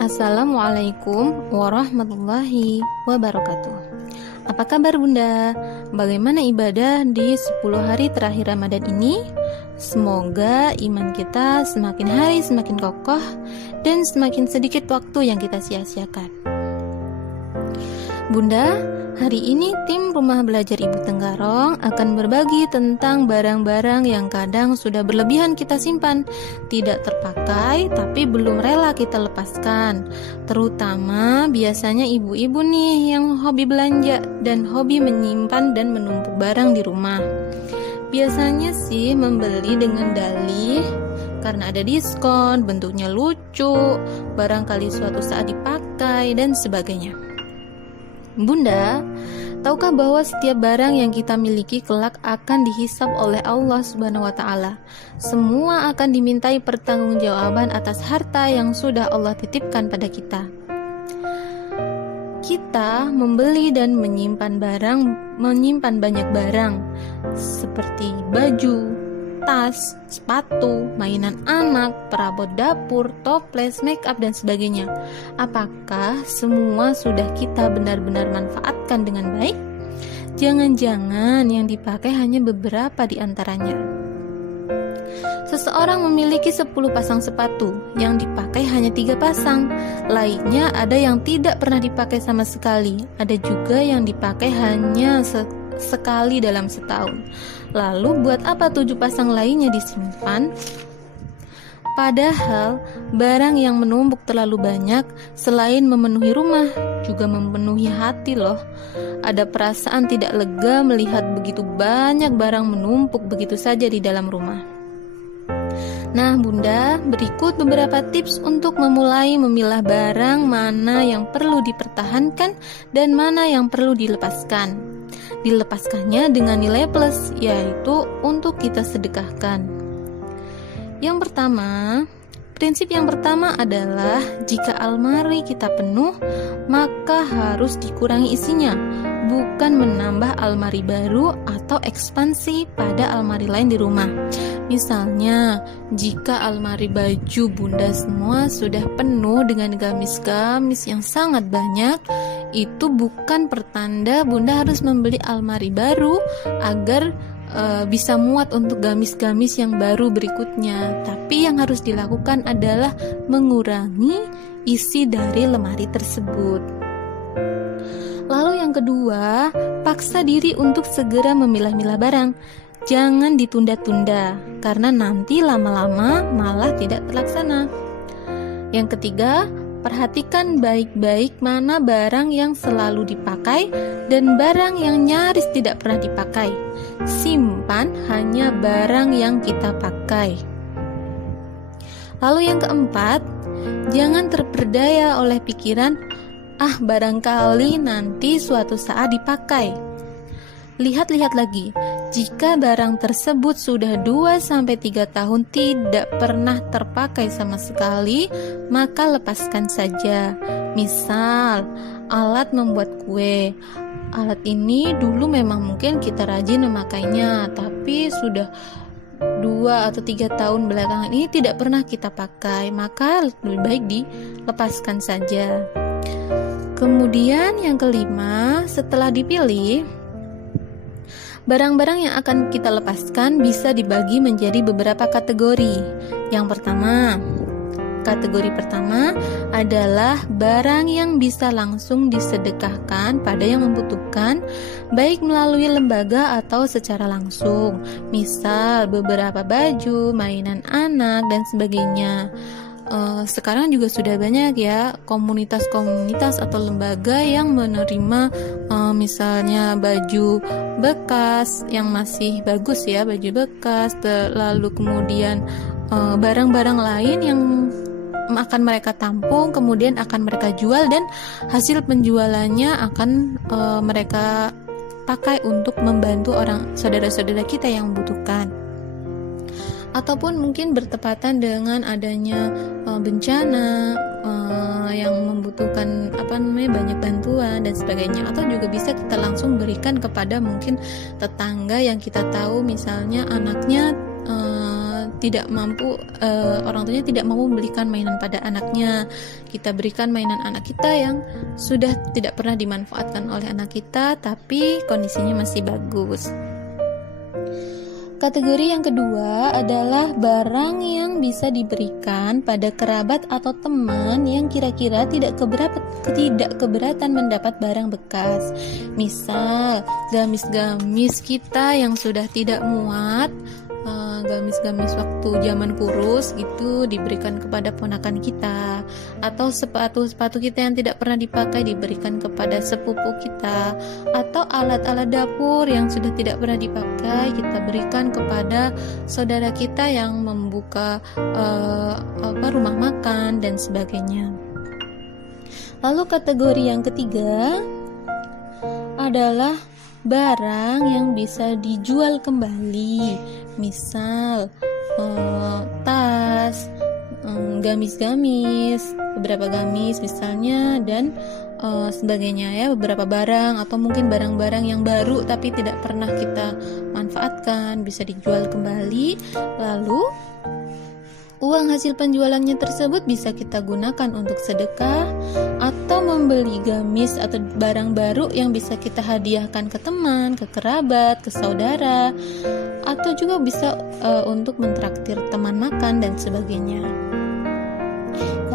Assalamualaikum warahmatullahi wabarakatuh. Apa kabar Bunda? Bagaimana ibadah di 10 hari terakhir Ramadan ini? Semoga iman kita semakin hari semakin kokoh dan semakin sedikit waktu yang kita sia-siakan. Bunda, hari ini tim Rumah Belajar Ibu Tenggarong akan berbagi tentang barang-barang yang kadang sudah berlebihan kita simpan, tidak terpakai tapi belum rela kita lepaskan. Terutama biasanya ibu-ibu nih yang hobi belanja dan hobi menyimpan dan menumpuk barang di rumah. Biasanya sih membeli dengan dalih karena ada diskon, bentuknya lucu, barangkali suatu saat dipakai dan sebagainya. Bunda, tahukah bahwa setiap barang yang kita miliki kelak akan dihisab oleh Allah Subhanahu wa taala? Semua akan dimintai pertanggungjawaban atas harta yang sudah Allah titipkan pada kita. Kita membeli dan menyimpan banyak barang seperti baju, tas, sepatu, mainan anak, perabot dapur, toples, make up dan sebagainya. Apakah semua sudah kita benar-benar manfaatkan dengan baik? Jangan-jangan yang dipakai hanya beberapa di antaranya. Seseorang memiliki 10 pasang sepatu, yang dipakai hanya 3 pasang. Lainnya ada yang tidak pernah dipakai sama sekali. Ada juga yang dipakai hanya sekali dalam setahun. Lalu buat apa 7 pasang lainnya disimpan? Padahal barang yang menumpuk terlalu banyak selain memenuhi rumah juga memenuhi hati loh. Ada perasaan tidak lega melihat begitu banyak barang menumpuk begitu saja di dalam rumah. Nah Bunda, berikut beberapa tips untuk memulai memilah barang mana yang perlu dipertahankan dan mana yang perlu dilepaskan. Dilepaskannya dengan nilai plus, yaitu untuk kita sedekahkan. Prinsip yang pertama adalah jika almari kita penuh, maka harus dikurangi isinya, bukan menambah almari baru atau ekspansi pada almari lain di rumah. Misalnya, jika almari baju Bunda semua sudah penuh dengan gamis-gamis yang sangat banyak, itu bukan pertanda Bunda harus membeli almari baru agar bisa muat untuk gamis-gamis yang baru berikutnya. Tapi yang harus dilakukan adalah mengurangi isi dari lemari tersebut. Lalu yang kedua, paksa diri untuk segera memilah-milah barang. Jangan ditunda-tunda, karena nanti lama-lama malah tidak terlaksana. Yang ketiga, perhatikan baik-baik mana barang yang selalu dipakai dan barang yang nyaris tidak pernah dipakai. Simpan hanya barang yang kita pakai. Lalu yang keempat, jangan terperdaya oleh pikiran, barangkali nanti suatu saat dipakai. Lihat-lihat lagi, jika barang tersebut sudah 2-3 tahun tidak pernah terpakai sama sekali, maka lepaskan saja. Misal, alat membuat kue. Alat ini dulu memang mungkin kita rajin memakainya, tapi sudah 2-3 tahun belakangan ini tidak pernah kita pakai, maka lebih baik dilepaskan saja. Kemudian yang kelima, setelah dipilih, barang-barang yang akan kita lepaskan bisa dibagi menjadi beberapa kategori. Kategori pertama adalah barang yang bisa langsung disedekahkan pada yang membutuhkan, baik melalui lembaga atau secara langsung. Misal beberapa baju, mainan anak, dan sebagainya. Sekarang juga sudah banyak ya komunitas-komunitas atau lembaga yang menerima misalnya baju bekas yang masih bagus ya, baju bekas, lalu kemudian barang-barang lain yang akan mereka tampung, kemudian akan mereka jual dan hasil penjualannya akan mereka pakai untuk membantu saudara-saudara kita yang membutuhkan. Ataupun mungkin bertepatan dengan adanya bencana yang membutuhkan banyak bantuan dan sebagainya, atau juga bisa kita langsung berikan kepada mungkin tetangga yang kita tahu misalnya anaknya tidak mampu, orang tuanya tidak mau membelikan mainan pada anaknya. Kita berikan mainan anak kita yang sudah tidak pernah dimanfaatkan oleh anak kita, tapi kondisinya masih bagus. Kategori yang kedua adalah barang yang bisa diberikan pada kerabat atau teman yang kira-kira tidak keberatan mendapat barang bekas. Misal, gamis-gamis kita yang sudah tidak muat, gamis-gamis waktu zaman kurus gitu diberikan kepada ponakan kita, atau sepatu-sepatu kita yang tidak pernah dipakai diberikan kepada sepupu kita, atau alat-alat dapur yang sudah tidak pernah dipakai kita berikan kepada saudara kita yang membuka rumah makan dan sebagainya. Lalu kategori yang ketiga adalah barang yang bisa dijual kembali. Misal tas, gamis-gamis, beberapa gamis misalnya, dan sebagainya ya, beberapa barang atau mungkin barang-barang yang baru tapi tidak pernah kita manfaatkan bisa dijual kembali. Lalu uang hasil penjualannya tersebut bisa kita gunakan untuk sedekah atau membeli gamis atau barang baru yang bisa kita hadiahkan ke teman, ke kerabat, ke saudara, atau juga bisa untuk mentraktir teman makan dan sebagainya.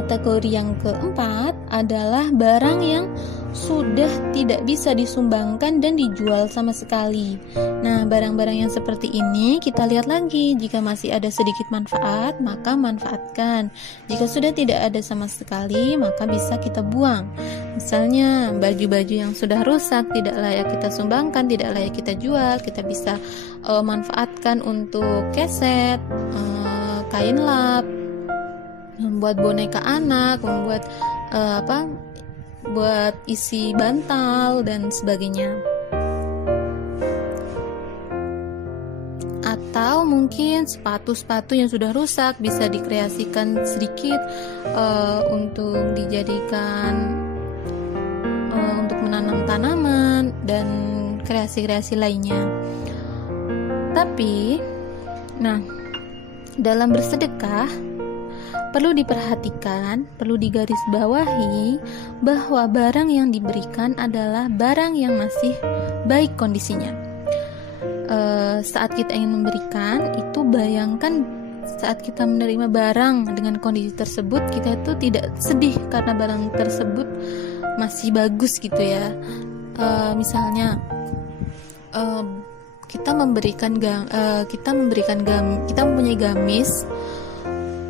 Kategori yang keempat adalah barang yang sudah tidak bisa disumbangkan dan dijual sama sekali. Nah, barang-barang yang seperti ini kita lihat lagi. Jika masih ada sedikit manfaat, maka manfaatkan. Jika sudah tidak ada sama sekali, maka bisa kita buang. Misalnya, baju-baju yang sudah rusak, tidak layak kita sumbangkan, tidak layak kita jual, kita bisa manfaatkan untuk keset, kain lap, membuat boneka anak, membuat buat isi bantal dan sebagainya. Atau mungkin sepatu-sepatu yang sudah rusak bisa dikreasikan sedikit untuk dijadikan untuk menanam tanaman dan kreasi-kreasi lainnya. Tapi, dalam bersedekah perlu diperhatikan, perlu digarisbawahi bahwa barang yang diberikan adalah barang yang masih baik kondisinya. Saat kita ingin memberikan, itu bayangkan saat kita menerima barang dengan kondisi tersebut, kita itu tidak sedih karena barang tersebut masih bagus gitu ya. Misalnya kita mempunyai gamis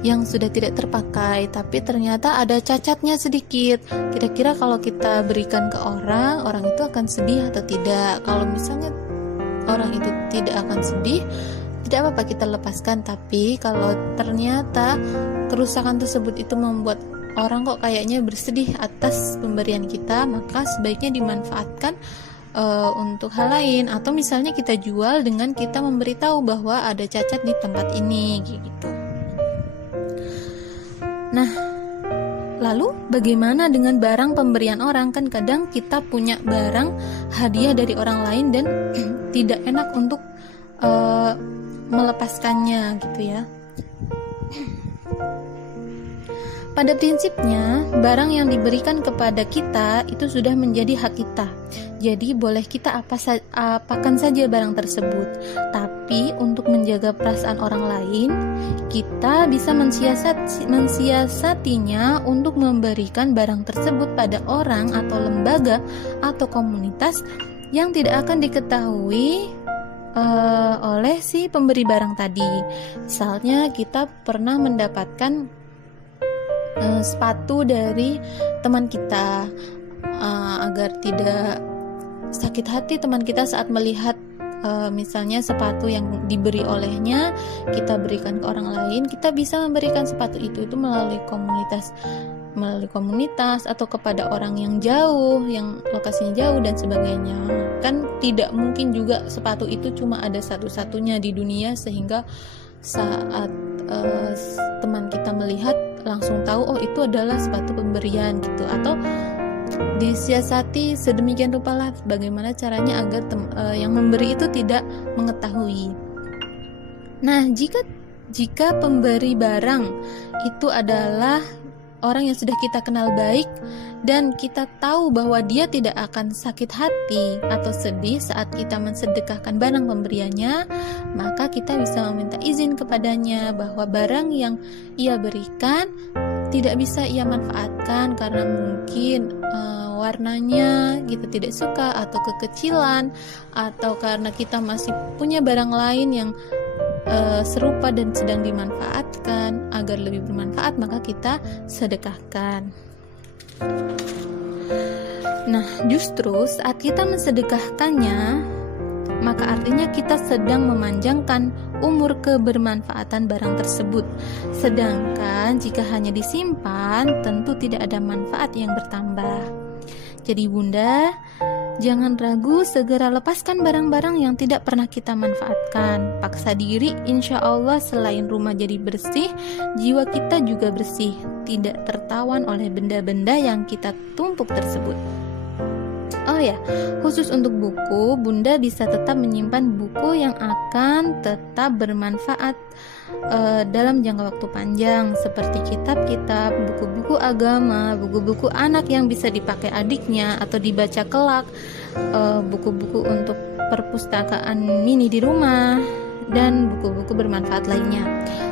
yang sudah tidak terpakai, tapi ternyata ada cacatnya sedikit. Kira-kira kalau kita berikan ke orang itu akan sedih atau tidak? Kalau misalnya orang itu tidak akan sedih, tidak apa-apa kita lepaskan. Tapi kalau ternyata kerusakan tersebut itu membuat orang kok kayaknya bersedih atas pemberian kita, maka sebaiknya dimanfaatkan untuk hal lain. Atau misalnya kita jual dengan kita memberitahu bahwa ada cacat di tempat ini gitu. Nah, lalu bagaimana dengan barang pemberian orang? Kan kadang kita punya barang hadiah dari orang lain dan tidak enak untuk melepaskannya gitu ya. Pada prinsipnya, barang yang diberikan kepada kita itu sudah menjadi hak kita. Jadi boleh kita apakan saja barang tersebut. Tapi untuk menjaga perasaan orang lain, kita bisa mensiasatinya untuk memberikan barang tersebut pada orang atau lembaga atau komunitas yang tidak akan diketahui oleh si pemberi barang tadi. Misalnya kita pernah mendapatkan sepatu dari teman kita, agar tidak sakit hati teman kita saat melihat misalnya sepatu yang diberi olehnya kita berikan ke orang lain, kita bisa memberikan sepatu itu melalui komunitas atau kepada orang yang jauh, yang lokasinya jauh dan sebagainya. Kan tidak mungkin juga sepatu itu cuma ada satu-satunya di dunia sehingga saat teman kita melihat langsung tahu itu adalah sepatu pemberian gitu. Atau disiasati sedemikian rupa lah bagaimana caranya agar yang memberi itu tidak mengetahui. Nah, jika Jika pemberi barang itu adalah orang yang sudah kita kenal baik dan kita tahu bahwa dia tidak akan sakit hati atau sedih saat kita mensedekahkan barang pemberiannya, maka kita bisa meminta izin kepadanya bahwa barang yang ia berikan tidak bisa ia manfaatkan karena mungkin warnanya gitu tidak suka atau kekecilan, atau karena kita masih punya barang lain yang serupa dan sedang dimanfaatkan. Agar lebih bermanfaat maka kita sedekahkan. Nah, justru saat kita mensedekahkannya, maka artinya kita sedang memanjangkan umur kebermanfaatan barang tersebut. Sedangkan jika hanya disimpan, tentu tidak ada manfaat yang bertambah. Jadi Bunda, jangan ragu, segera lepaskan barang-barang yang tidak pernah kita manfaatkan. Paksa diri, insya Allah selain rumah jadi bersih, jiwa kita juga bersih, tidak tertawan oleh benda-benda yang kita tumpuk tersebut. Oh ya, khusus untuk buku, Bunda bisa tetap menyimpan buku yang akan tetap bermanfaat dalam jangka waktu panjang, seperti kitab-kitab, buku-buku agama, buku-buku anak yang bisa dipakai adiknya atau dibaca kelak, buku-buku untuk perpustakaan mini di rumah, dan buku-buku bermanfaat lainnya.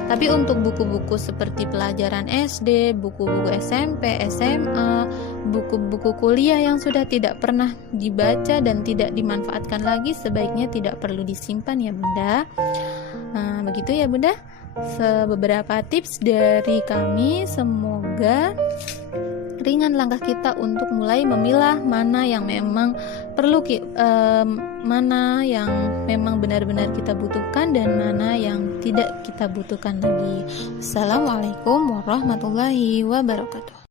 Tapi untuk buku-buku seperti pelajaran SD, buku-buku SMP, SMA, buku-buku kuliah yang sudah tidak pernah dibaca dan tidak dimanfaatkan lagi, sebaiknya tidak perlu disimpan ya Bunda. Begitu ya Bunda, beberapa tips dari kami. Semoga ringan langkah kita untuk mulai memilah mana yang memang perlu mana yang memang benar-benar kita butuhkan dan mana yang tidak kita butuhkan lagi. Assalamualaikum warahmatullahi wabarakatuh.